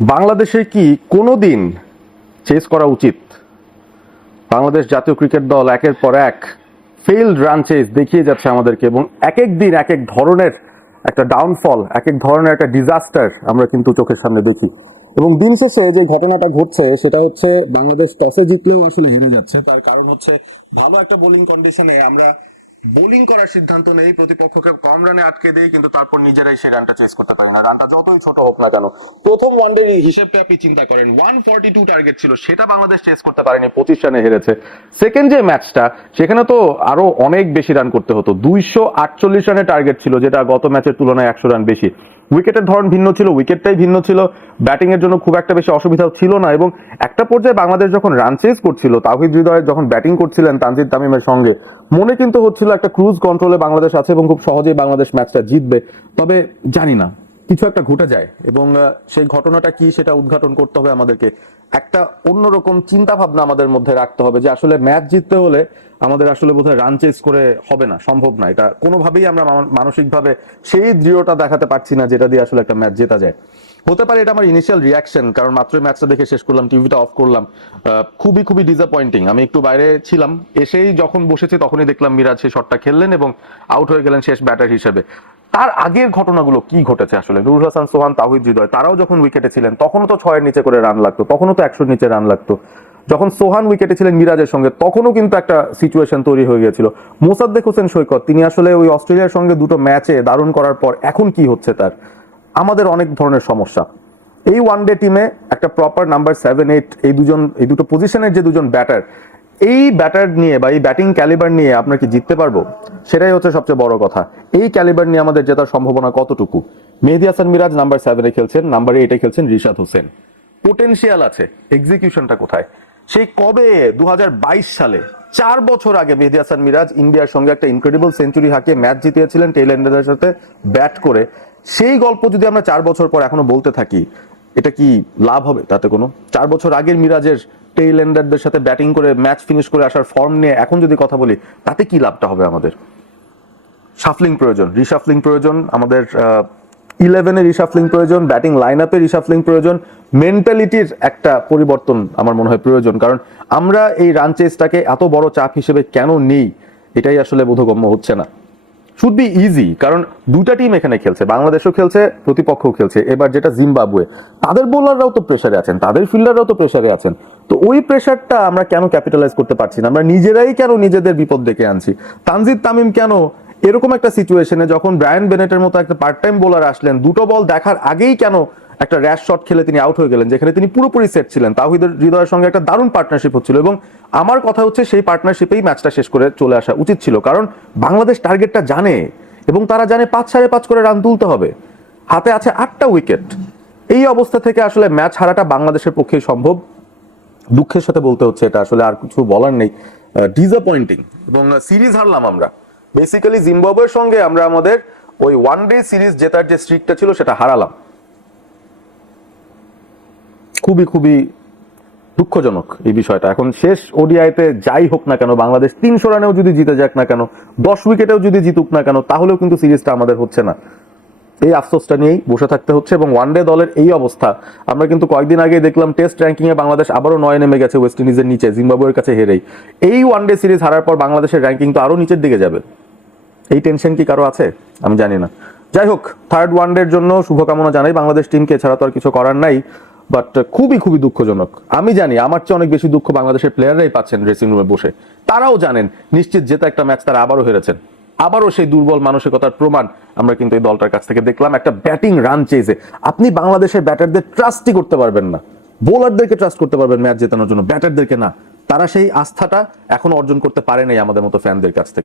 বাংলাদেশে কি কোনোদিন চেস করা উচিত? বাংলাদেশ জাতীয় ক্রিকেট দল একের পর এক ফেইলড রান চেস দেখিয়ে যাচ্ছে আমাদেরকে, এবং এক এক দিন এক এক ধরনের একটা ডাউনফল, এক এক ধরনের একটা ডিজাস্টার আমরা কিন্তু চোখের সামনে দেখি। এবং দিন শেষে যে ঘটনাটা ঘটছে সেটা হচ্ছে বাংলাদেশ টসে জিতলেও আসলে হেরে যাচ্ছে। তার কারণ হচ্ছে ভালো একটা বোলিং কন্ডিশনে আমরা বোলিং করার সিদ্ধান্ত নেই, প্রতিপক্ষকে কম রানে আটকে দেই, কিন্তু তারপর নিজেরাই সেই রানটা চেস করতে পারি না, রানটা যতই ছোট হোক না কেন। প্রথম ওয়ানডে হিসেবে আপনি চিন্তা করেন 142 টার্গেট ছিল, সেটা বাংলাদেশ চেস করতে পারেনি, 25 রানে হেরেছে। সেকেন্ড যে ম্যাচটা, সেখানে তো আরো অনেক বেশি রান করতে হতো, 248 রানের টার্গেট ছিল, যেটা গত ম্যাচের তুলনায় 100 রান বেশি। উইকেটের ধরন ভিন্ন ছিল, উইকেটটাই ভিন্ন ছিল, ব্যাটিং এর জন্য খুব একটা বেশি অসুবিধাও ছিল না। এবং একটা পর্যায়ে বাংলাদেশ যখন রান চেস করছিল, তাওহিদ হৃদয় যখন ব্যাটিং করছিলেন তানজিদ তামিমের সঙ্গে, মনে কিন্তু হচ্ছিল একটা ক্রুজ কন্ট্রোলে বাংলাদেশ আছে এবং খুব সহজেই বাংলাদেশ ম্যাচটা জিতবে। তবে জানি না, কিছু একটা ঘটে যায়, এবং সেই ঘটনাটা কি সেটা উদ্ঘাটন করতে হবে আমাদেরকে। একটা অন্যরকম চিন্তা ভাবনা আমাদের মধ্যে রাখতে হবে যে আসলে ম্যাচ জিততে হলে আমাদের আসলে বোধহয় রান চেস করে হবে না, সম্ভব না। এটা কোনোভাবেই আমরা মানসিকভাবে সেই দৃঢ়তা দেখাতে পারছি না যেটা দিয়ে আসলে একটা ম্যাচ জেতা যায়। হতে পারে এটা আমার ইনিশিয়াল রিয়াকশন, কারণ মাত্রই ম্যাচটা দেখে শেষ করলাম, টিভিটা অফ করলাম, খুবই খুবই ডিসঅ্যাপয়েন্টিং। আমি একটু বাইরে ছিলাম, এসেই যখন বসেছি তখনই দেখলাম মিরাজ সেই শটটা খেললেন এবং আউট হয়ে গেলেন শেষ ব্যাটার হিসেবে। তার আগের ঘটনাগুলো কি ঘটেছে আসলে? নুরুল হাসান সোহান, তাওহিদ হৃদয়, তারাও যখন উইকেটে ছিলেন তখনও তো 6-এর নিচে করে রান লাগতো, তখনও তো 100-এর নিচে রান লাগতো। যখন সোহান উইকেটে ছিলেন মিরাজের সঙ্গে, তখনও কিন্তু একটা সিচুয়েশন তৈরি হয়ে গিয়েছিল। মোসাদ্দেক হোসেন সৈকত, তিনি আসলে ওই অস্ট্রেলিয়ার সঙ্গে দুটো ম্যাচে দারুণ করার পর এখন কি হচ্ছে তার? আমাদের অনেক ধরনের সমস্যা। এই ওয়ানডে টিমে একটা প্রপার নাম্বার 7-8, এই দুটো পজিশনের যে দুজন ব্যাটার, এই ব্যাটার নিয়ে বা এই ব্যাটিং ক্যালিবার নিয়ে আমরা কি জিততে পারবো? সেটাই হচ্ছে সবচেয়ে বড় কথা। এই ক্যালিবার নিয়ে আমাদের জেতার সম্ভাবনা কতটুকু? মেহেদী হাসান মিরাজ নাম্বার 7-এ খেলছেন, নাম্বার 8-এ খেলছেন রিশাদ হোসেন। পোটেনশিয়াল আছে, এক্সিকিউশনটা কোথায়? সেই কবে 2022 সালে, 4 বছর আগে মেহেদী হাসান মিরাজ ইন্ডিয়ার সঙ্গে একটা ইনক্রেডিবল সেঞ্চুরি হাঁকিয়ে ম্যাচ জিতিয়েছিলেন টেইল এন্ডারের সাথে ব্যাট করে। সেই গল্প যদি আমরা 4 বছর পর এখনো বলতে থাকি, এটা কি লাভ হবে? তাতে কোনো 4 বছর আগের মিরাজের টেইল এন্ডারদের সাথে ব্যাটিং করে ম্যাচ ফিনিশ করে আসার ফর্ম নিয়ে এখন যদি কথা বলি, তাতে কি লাভটা হবে আমাদের? শাফলিং প্রয়োজন, রিশাফলিং প্রয়োজন, আমাদের 11-এ রিশাফলিং প্রয়োজন, ব্যাটিং লাইন আপে রিশাফলিং প্রয়োজন, মেন্টালিটির একটা পরিবর্তন আমার মনে হয় প্রয়োজন। কারণ আমরা এই রান চেসটাকে এত বড় চাপ হিসেবে কেন নেই, এটাই আসলে বোধগম্য হচ্ছে না। শুড বি ইজি, কারণ দুটা টিম এখানে খেলছে, বাংলাদেশও খেলছে, প্রতিপক্ষও খেলছে। এবার যেটা জিম্বাবুয়ে, তাদের বোলাররাও তো প্রেসারে আছেন, তাদের ফিল্ডাররাও তো প্রেসারে আছেন। তো ওই প্রেসারটা আমরা কেন ক্যাপিটালাইজ করতে পারছি না? আমরা নিজেরাই কেন নিজেদের বিপদ ডেকে আনছি? তানজিদ তামিম কেন এরকম একটা সিচুয়েশনে, যখন ব্রায়ান বেনেটের মতো একটা পার্ট টাইম বোলার আসলেন, দুটো বল দেখার আগেই কেন একটা র্যাশ শট খেলে তিনি আউট হয়ে গেলেন, যেখানে তিনি পুরোপুরি সেট ছিলেন? তাওহিদ হৃদয়ের সঙ্গে একটা দারুণ পার্টনারশিপ হচ্ছিল, এবং আমার কথা হচ্ছে সেই পার্টনারশিপেই ম্যাচটা শেষ করে চলে আসা উচিত ছিল। কারণ বাংলাদেশ টার্গেটটা জানে, এবং তারা জানে 5-5.5 করে রান তুলতে হবে, হাতে আছে 8টা উইকেট। এই অবস্থা থেকে আসলে ম্যাচ হারাটা বাংলাদেশের পক্ষেই সম্ভব। দুঃখের সাথে বলতে হচ্ছে, এটা আসলে আর কিছু বলার নেই, ডিসঅ্যাপয়েন্টিং। এবং সিরিজ হারলাম আমরা, বেসিক্যালি জিম্বাবুয়ের সঙ্গে আমরা আমাদের ওই ওয়ান ডে সিরিজ জেতার যে স্ট্রিকটা ছিল সেটা হারালাম। খুবই খুবই দুঃখজনক এই বিষয়টা। এখন শেষ ওডিআইতে যাই হোক না কেন, বাংলাদেশ 300 রানেও যদি জিতে যাক না কেন, 10 উইকেটেও যদি জিতুক না কেন, তাহলেও কিন্তু সিরিজটা আমাদের হচ্ছে না। এই আফসোসটা নিয়েই বসে থাকতে হচ্ছে। এবং ওয়ানডে দলের এই অবস্থা, আমরা কিন্তু কয়েকদিন আগে দেখলাম টেস্ট র্যাঙ্কিং এ বাংলাদেশ আবারও 9 নেমে গেছে, ওয়েস্ট ইন্ডিজের নিচে, জিম্বাবুয়ের কাছে হেরেই। এই ওয়ানডে সিরিজ হারার পর বাংলাদেশের র্যাঙ্কিং তো আরো নিচের দিকে যাবে। এই টেনশন কি কারো আছে? আমি জানি না। যাই হোক, থার্ড ওয়ানডের জন্য শুভকামনা জানাই বাংলাদেশ টিমকে, ছাড়া তো আর কিছু করার নাই। বাট খুবই খুবই দুঃখজনক। আমি জানি আমার চেয়ে অনেক বেশি দুঃখ বাংলাদেশের প্লেয়াররাই পাচ্ছেন ড্রেসিং রুমে বসে। তারাও জানেন নিশ্চিত জেতা একটা ম্যাচ তারা আবারও হেরেছেন। আবারও সেই দুর্বল মানসিকতার প্রমাণ আমরা কিন্তু এই দলটার কাছ থেকে দেখলাম। একটা ব্যাটিং রান চেজে আপনি বাংলাদেশের ব্যাটারদের ট্রাস্টই করতে পারবেন না। বোলারদেরকে ট্রাস্ট করতে পারবেন ম্যাচ জেতানোর জন্য, ব্যাটারদেরকে না। তারা সেই আস্থাটা এখন অর্জন করতে পারে নাই আমাদের মতো ফ্যানদের কাছ থেকে।